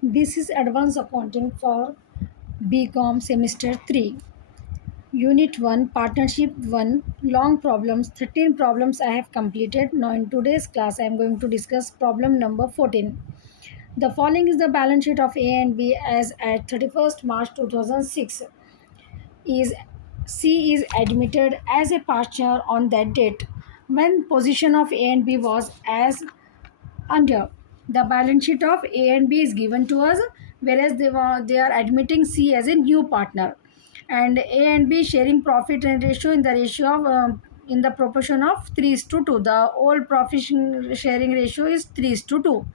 This is Advanced Accounting for BCom Semester 3. Unit 1, Partnership 1, Long Problems. 13 problems I have completed. Now in today's class I am going to discuss problem number 14. The following is the balance sheet of A and B as at 31st March 2006. Is C is admitted as a partner on that date when position of A and B was as under. The balance sheet of A and B is given to us, whereas they are admitting C as a new partner, and A and B sharing profit and ratio in the ratio of in the proportion of 3 is to 2. The old profit sharing ratio is 3 is to 2.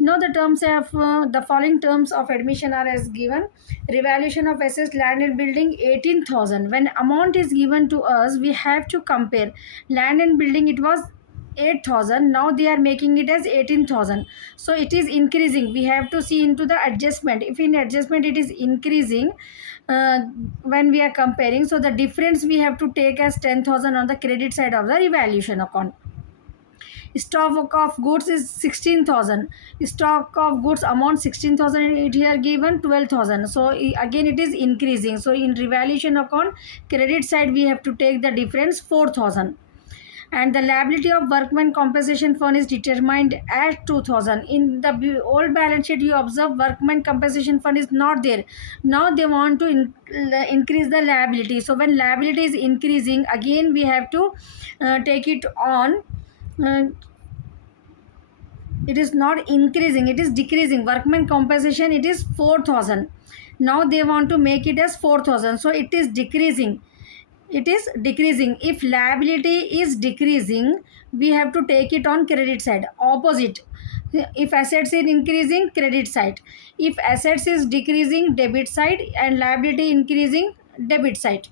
Now the terms of the following terms of admission are as given. Revaluation of assets, land and building 18,000. When amount is given to us, we have to compare. Land and building it was 8,000. Now they are making it as 18,000. So it is increasing. We have to see into the adjustment. If in adjustment it is increasing uh, when we are comparing, so the difference we have to take as 10,000 on the credit side of the revaluation account. Stock of goods is 16,000. Stock of goods amount 16,000, it here given 12,000. So again it is increasing. So in revaluation account, credit side we have to take the difference 4,000. And the liability of workman compensation fund is determined at 2,000. In the old balance sheet you observe workman compensation fund is not there. Now they want to increase the liability. So when liability is increasing, again we have to take it on. It is not increasing, it is decreasing. Workman compensation it is 4,000. Now they want to make it as 4,000. So it is decreasing. It is decreasing. If liability is decreasing, we have to take it on credit side. Opposite. If assets is increasing, credit side. If assets is decreasing, debit side, and liability increasing, debit side.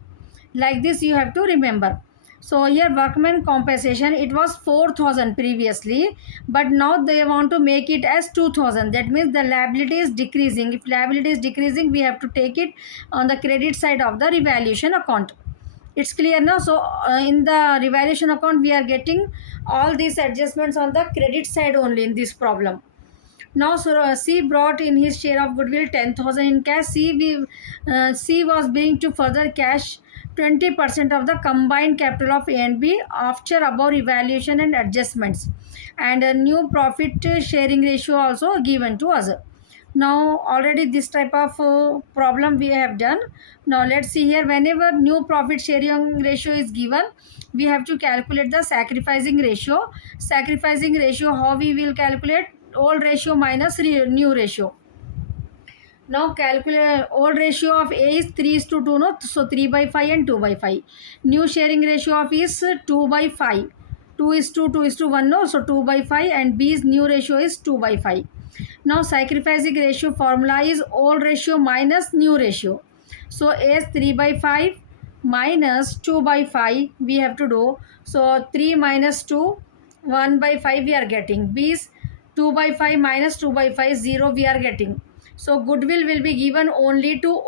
Like this you have to remember. So here workman compensation it was 4,000 previously, but now they want to make it as 2,000. That means the liability is decreasing. If liability is decreasing, we have to take it on the credit side of the revaluation account. It's clear now. So in the revaluation account we are getting all these adjustments on the credit side only in this problem. Now, so C brought in his share of goodwill 10,000 in cash. C was being to further cash 20% of the combined capital of A and B after above evaluation and adjustments, and a new profit sharing ratio also given to us. Now already this type of problem we have done. Now let's see here. Whenever new profit sharing ratio is given, we have to calculate the sacrificing ratio. Sacrificing ratio, how we will calculate? Old ratio minus new ratio. Now calculate. Old ratio of A is 3 is to 2, no? So 3 by 5 and 2 by 5. New sharing ratio of is 2 by 5. 2 is to 2 is to 1, no? So 2 by 5, and B's new ratio is 2 by 5. Now sacrificing ratio formula is old ratio minus new ratio. So A is 3 by 5 minus 2 by 5 we have to do. So 3 minus 2, 1 by 5 we are getting. B is 2 by 5 minus 2 by 5, 0 we are getting. So goodwill will be given only to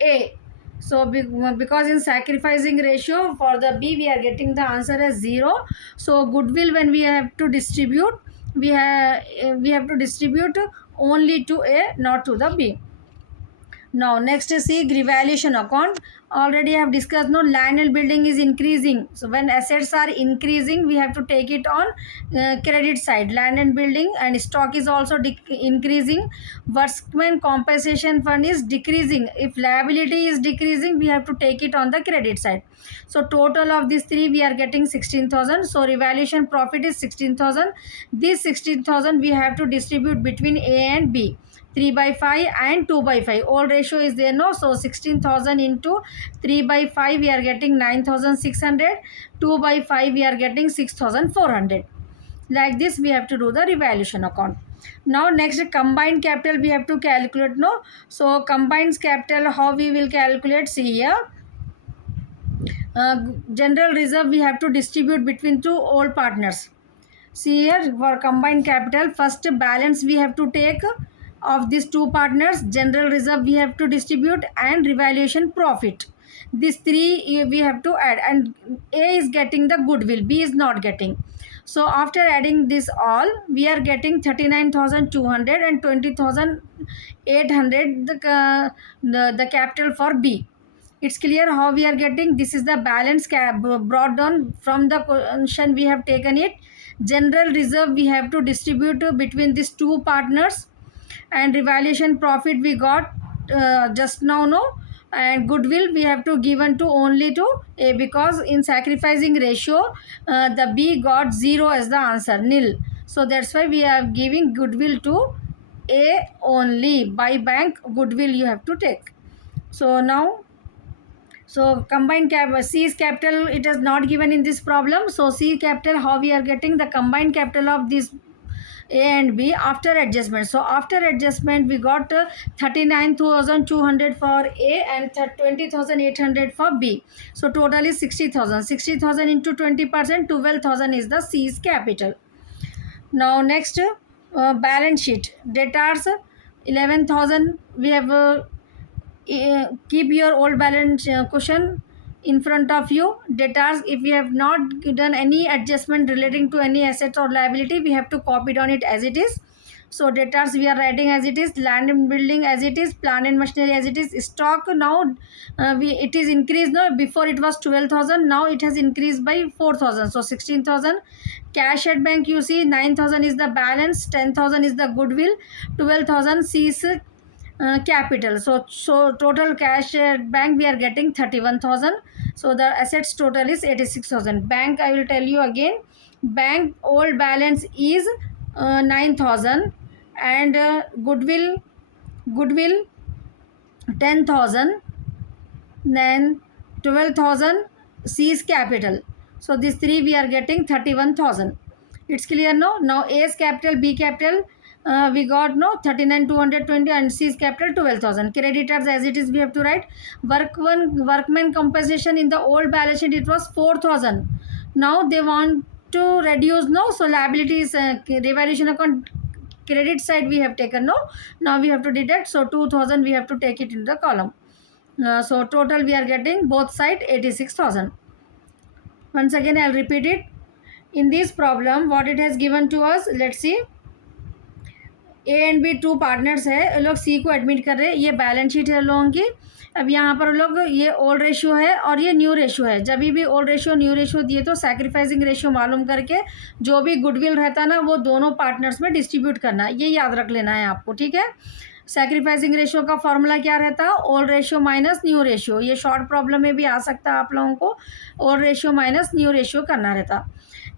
A. So because in sacrificing ratio for the B we are getting the answer as 0. So goodwill when we have to distribute, we have to distribute only to A, not to the B. Now next is see revaluation account. Already I have discussed, no, land and building is increasing. So when assets are increasing, we have to take it on credit side. Land and building, and stock is also increasing. Workman compensation fund is decreasing. If liability is decreasing, we have to take it on the credit side. So total of these three we are getting 16,000. So revaluation profit is 16,000. This 16,000 we have to distribute between A and B. 3 by 5 and 2 by 5. All ratio is there, no? So 16,000 into 3 by 5 we are getting 9,600. 2 by 5 we are getting 6,400. Like this we have to do the revaluation account. Now next combined capital we have to calculate, no? So combined capital, how we will calculate? See here. General reserve we have to distribute between two old partners. See here, for combined capital, first balance we have to take of these two partners. General reserve we have to distribute, and revaluation profit. These three we have to add, and A is getting the goodwill, B is not getting. So after adding this all, we are getting 39,200 and 20,800 the capital for B. It's clear how we are getting. This is the balance brought down from the question we have taken it. General reserve we have to distribute between these two partners, and revaluation profit we got just now, no, and goodwill we have to given to only to A, because in sacrificing ratio the B got 0 as the answer, nil. So that's why we are giving goodwill to A only. By bank goodwill you have to take. So now, so combined C's capital, it is not given in this problem. So C capital, how we are getting the combined capital of this A and B after adjustment. So after adjustment we got 39,200 for A and 20,800 for B. So total is 60,000. 60,000 into 20%, 12,000 is the C's capital. Now next, balance sheet. Debtors 11,000. We have keep your old balance cushion in front of you. Debtors, if we have not done any adjustment relating to any asset or liability, we have to copy down it as it is. So debtors we are writing as it is, land and building as it is, plant and machinery as it is, stock now it is increased. No, before it was 12,000, now it has increased by 4,000, so 16,000. Cash at bank, you see 9,000 is the balance, 10,000 is the goodwill, 12,000 C's capital. So total cash at bank we are getting 31,000. So the assets total is 86,000. Bank, I will tell you again, bank old balance is 9,000, and goodwill 10,000, then 12,000 C's capital. So these three we are getting 31,000. It's clear, no? Now A's capital, B capital, we got no 39,220, and C's capital 12,000. Creditors as it is we have to write. Workman compensation in the old balance sheet it was 4,000. Now they want to reduce, no, so liabilities revaluation account credit side we have taken, no, now we have to deduct. So 2,000 we have to take it in the column. So total we are getting both side 86,000. Once again I'll repeat it. In this problem what it has given to us, let's see. A and B two partners है, ये लोग सी को admit कर रहे हैं, ये balance sheet है लोगों की. अब यहाँ पर लोग ये ओल्ड रेशियो है और ये न्यू रेशियो है. जब भी ओल्ड रेशियो न्यू रेशियो दिए तो सैक्रिफाइसिंग रेशियो मालूम करके जो भी गुडविल रहता ना वो दोनों पार्टनर्स में डिस्ट्रीब्यूट करना, ये याद रख लेना है आपको, ठीक है. सैक्रिफाइसिंग रेशियो का फॉर्मूला क्या रहता है, old ratio minus new ratio. ये शॉर्ट प्रॉब्लम में भी आ सकता है आप लोगों को, old ratio minus new ratio करना रहता.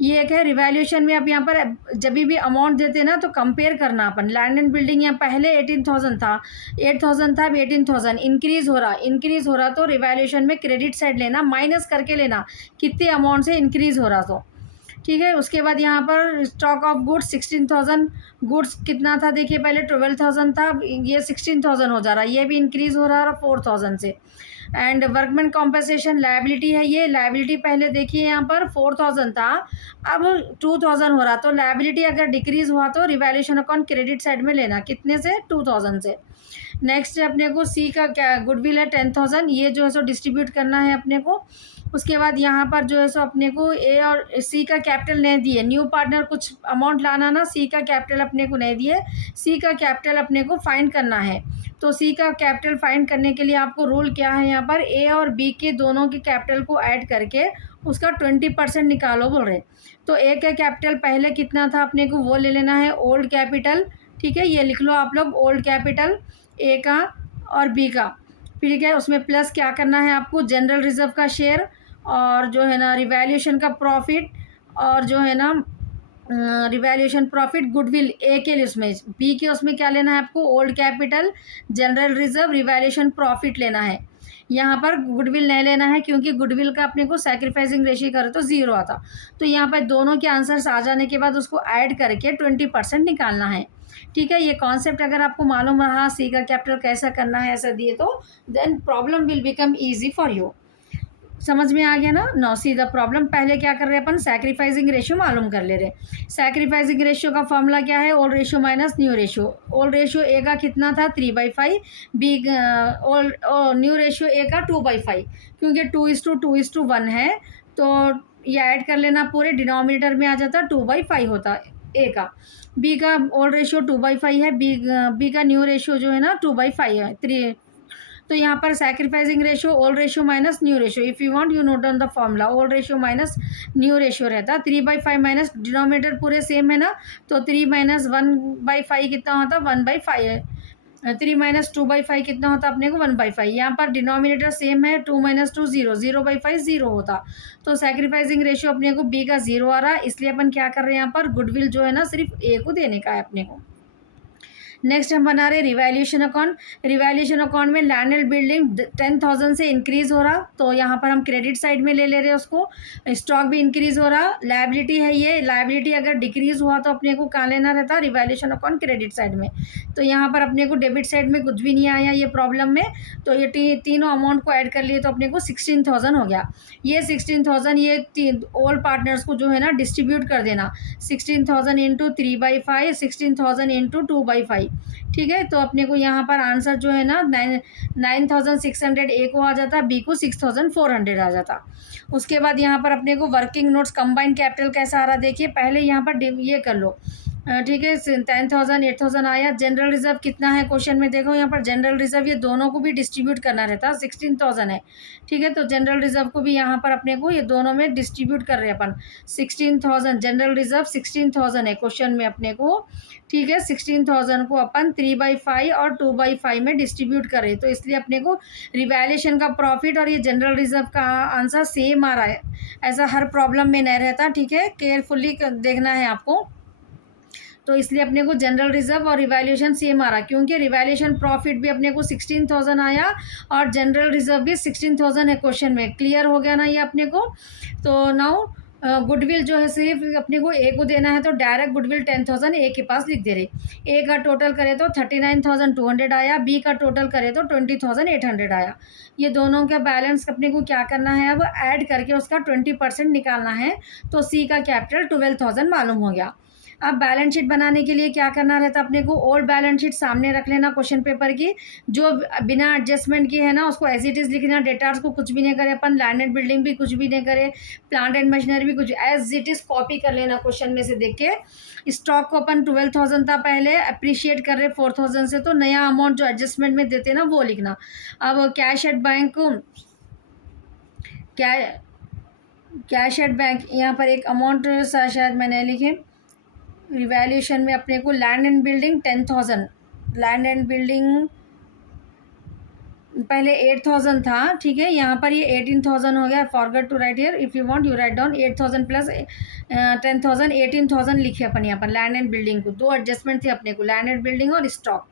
ये एक है. रिवैल्यूएशन में आप यहाँ पर जब भी अमाउंट देते ना तो कंपेयर करना अपन. लैंड एंड बिल्डिंग यहाँ पहले 18,000 था, 8,000 था, अब 18,000. इंक्रीज हो रहा तो रिवैल्यूएशन में क्रेडिट साइड लेना, माइनस करके लेना कितने अमाउंट से इंक्रीज हो रहा तो, ठीक है. उसके बाद यहाँ पर स्टॉक ऑफ गुड्स 16,000. गुड्स कितना था देखिए, पहले 12,000 था, ये 16,000 हो जा रहा है, ये भी इंक्रीज हो रहा है 4,000 से. एंड वर्कमैन कॉम्पनसेशन लायबिलिटी है, ये लायबिलिटी पहले देखिए यहाँ पर 4,000 था, अब 2,000 हो रहा. तो लायबिलिटी अगर डिक्रीज हुआ तो रिवैल्यूएशन अकाउंट क्रेडिट साइड में लेना, कितने से, 2,000 से. नेक्स्ट अपने को सी का क्या गुडविल है 10,000, ये जो है सो डिस्ट्रीब्यूट करना है अपने को. उसके बाद यहाँ पर जो है सो अपने को ए और सी का कैपिटल नहीं दिए, न्यू पार्टनर कुछ अमाउंट लाना ना, सी का कैपिटल अपने को नहीं दिए, सी का कैपिटल अपने को फाइंड करना है. तो सी का कैपिटल फाइंड करने के लिए आपको रूल क्या है, यहाँ पर ए और बी के दोनों के कैपिटल को ऐड करके उसका 20% निकालो बोल रहे. तो ए का कैपिटल पहले कितना था अपने को वो ले लेना है, ओल्ड कैपिटल, ठीक है. ये लिख लो आप लोग, ओल्ड कैपिटल ए का और बी का, ठीक है. उसमें प्लस क्या करना है आपको, जनरल रिजर्व का शेयर और जो है ना रिवैल्यूएशन का प्रॉफिट, और जो है ना रिवैल्यूएशन प्रॉफिट गुडविल ए के लिए, उसमें बी के उसमें क्या लेना है आपको, old capital, general reserve, revaluation profit लेना है. यहाँ पर गुडविल नहीं लेना है क्योंकि गुडविल का अपने को सैक्रिफाइसिंग रेशियो करे तो 0 आता. तो यहाँ पर दोनों के आंसर्स आ जाने के बाद उसको ऐड करके 20% निकालना है, ठीक है. ये कॉन्सेप्ट अगर आपको मालूम रहा सी का कैपिटल कैसा करना है ऐसा दिए तो then problem will become easy for you. समझ में आ गया ना. नो सी द प्रॉब्लम, पहले क्या कर रहे हैं अपन, सैक्रिफाइसिंग रेशियो मालूम कर ले रहे. सैक्रिफाइसिंग रेशियो का फॉर्मूला क्या है, old ratio minus new ratio. Old ratio A का कितना था 3/5, B old new ratio A का 2/5, क्योंकि 2:2:1 है तो ये ऐड कर लेना, पूरे डिनोमिनेटर में आ जाता 2/5 होता ए का। बी का ओल्ड रेशियो 2/5 है, बी का न्यू रेशियो जो है ना 2/5 है, 3। तो यहाँ पर sacrificing ratio old ratio minus new ratio, if you want you note down the formula, old ratio minus new ratio रहता 3/5 माइनस डिनोमिनेटर पूरे सेम है ना, तो 3 माइनस 1/5 कितना होता 1/5 है। 3 माइनस 2/5 कितना होता अपने को 1/5। यहाँ पर डिनोमिनेटर सेम है, 2 माइनस 2 0, 0/5 0 होता। तो सैक्रिफाइसिंग रेशियो अपने को बी का 0 आ रहा है, इसलिए अपन क्या कर रहे हैं यहाँ पर गुडविल जो है ना सिर्फ ए को देने का है अपने को। नेक्स्ट हम बना रहे रिवैल्यूएशन अकाउंट। रिवैल्यूएशन अकाउंट में लैंड एंड बिल्डिंग 10,000 से इंक्रीज हो रहा, तो यहाँ पर हम क्रेडिट साइड में ले ले रहे हैं उसको। स्टॉक भी इंक्रीज हो रहा, लायबिलिटी है ये, लायबिलिटी अगर डिक्रीज हुआ तो अपने को कहाँ लेना रहता रिवैल्यूएशन अकाउंट क्रेडिट साइड में। तो यहाँ पर अपने को डेबिट साइड में कुछ भी नहीं आया ये प्रॉब्लम में, तो ये तीनों अमाउंट को ऐड कर लिए तो अपने को 16,000 हो गया। ये 16,000 ये ऑल पार्टनर्स को जो है ना डिस्ट्रीब्यूट कर देना, 16,000 इंटू 3/5, 16,000 इंटू 2/5। ठीक है, तो अपने को यहाँ पर आंसर जो है ना 9,600 ए को आ जाता, बी को 6,400 आ जाता। उसके बाद यहाँ पर अपने को वर्किंग नोट्स कंबाइंड कैपिटल कैसा आ रहा देखिए, पहले यहाँ पर ये कर लो। ठीक है, 10,000 8,000 आया। जनरल रिजर्व कितना है क्वेश्चन में देखो, यहाँ पर जनरल रिजर्व ये दोनों को भी डिस्ट्रीब्यूट करना रहता, 16,000 है। ठीक है, तो जनरल रिजर्व को भी यहाँ पर अपने को ये दोनों में डिस्ट्रीब्यूट कर रहे हैं अपन। 16,000 जनरल रिजर्व 16,000 है क्वेश्चन में अपने को। ठीक है, 16,000 को अपन 3/5 और 2/5 में डिस्ट्रीब्यूट कर रहे हैं, तो इसलिए अपने को रिवैल्यूएशन का प्रॉफिट और ये जनरल रिजर्व का आंसर सेम आ रहा है। ऐसा हर प्रॉब्लम में नहीं रहता, ठीक है, केयरफुली देखना है आपको। तो इसलिए अपने को जनरल रिजर्व और रिवैल्यूएशन सेम आ रहा, क्योंकि रिवैल्यूएशन प्रॉफिट भी अपने को 16,000 आया और जनरल रिजर्व भी 16,000 है क्वेश्चन में। क्लियर हो गया ना ये अपने को। तो नाउ गुडविल जो है सिर्फ अपने को ए को देना है, तो डायरेक्ट गुडविल 10,000 ए के पास लिख दे रहे। ए का टोटल करे तो 39,200 आया, बी का टोटल करे तो 20,800 आया। ये दोनों का बैलेंस अपने को क्या करना है, अब ऐड करके उसका 20% निकालना है। तो सी का कैपिटल 12,000 मालूम हो गया। अब बैलेंस शीट बनाने के लिए क्या करना रहता अपने को, ओल्ड बैलेंस शीट सामने रख लेना क्वेश्चन पेपर की, जो बिना एडजस्टमेंट की है ना उसको एज इट इज़ लिखना। डेटार्स को कुछ भी नहीं करे अपन, लैंड एंड बिल्डिंग भी कुछ भी नहीं करे, प्लांट एंड मशीनरी भी कुछ, एज इट इज़ कॉपी कर लेना क्वेश्चन में से देख के। स्टॉक को अपन 12,000 था पहले, अप्रिशिएट कर रहे 4,000 से, तो नया अमाउंट जो एडजस्टमेंट में देते ना वो लिखना। अब कैश एट बैंक को कैश एट बैंक यहाँ पर एक अमाउंट शायद मैंने लिखे। रिवैल्यूएशन में अपने को land and building 10,000, land and building पहले 8,000 था। ठीक है, यहाँ पर ये 18,000 हो गया। Forget to write here, if you want you write down 8,000 plus 10,000, 18,000 लिखे अपन यहाँ पर। लैंड एंड बिल्डिंग को दो एडजस्टमेंट थे अपने को, लैंड एंड बिल्डिंग और स्टॉक।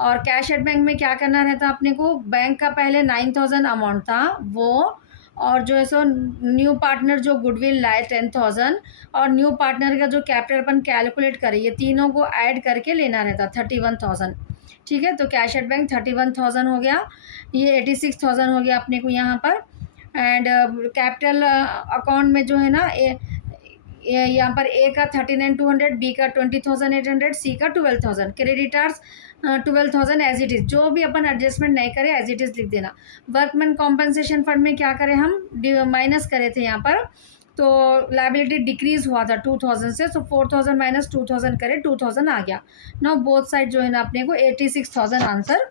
और कैश एट बैंक में क्या करना रहता अपने को, बैंक का पहले 9,000 अमाउंट था वो, और जो है सो न्यू पार्टनर जो गुडविल लाए 10,000, और न्यू पार्टनर का जो कैपिटल अपन कैलकुलेट करें, ये तीनों को ऐड करके लेना रहता 31,000। ठीक है, तो कैश एट बैंक 31,000 हो गया, ये 86,000 हो गया अपने को यहाँ पर। एंड कैपिटल अकाउंट में जो है ना यहाँ पर ए का 39,200, बी का 20,800, सी का 12,000। क्रेडिटर्स 12,000 एज इट इज़, जो भी अपन एडजस्टमेंट नहीं करें एज इट इज़ लिख देना। वर्कमैन कॉम्पनसेशन फंड में क्या करें हम, माइनस करे थे यहाँ पर, तो लाइबिलिटी डिक्रीज हुआ था 2,000 से, तो 4,000 माइनस 2,000 करे 2,000 आ गया। नाउ बोथ साइड जो है ना अपने को 86,000 आंसर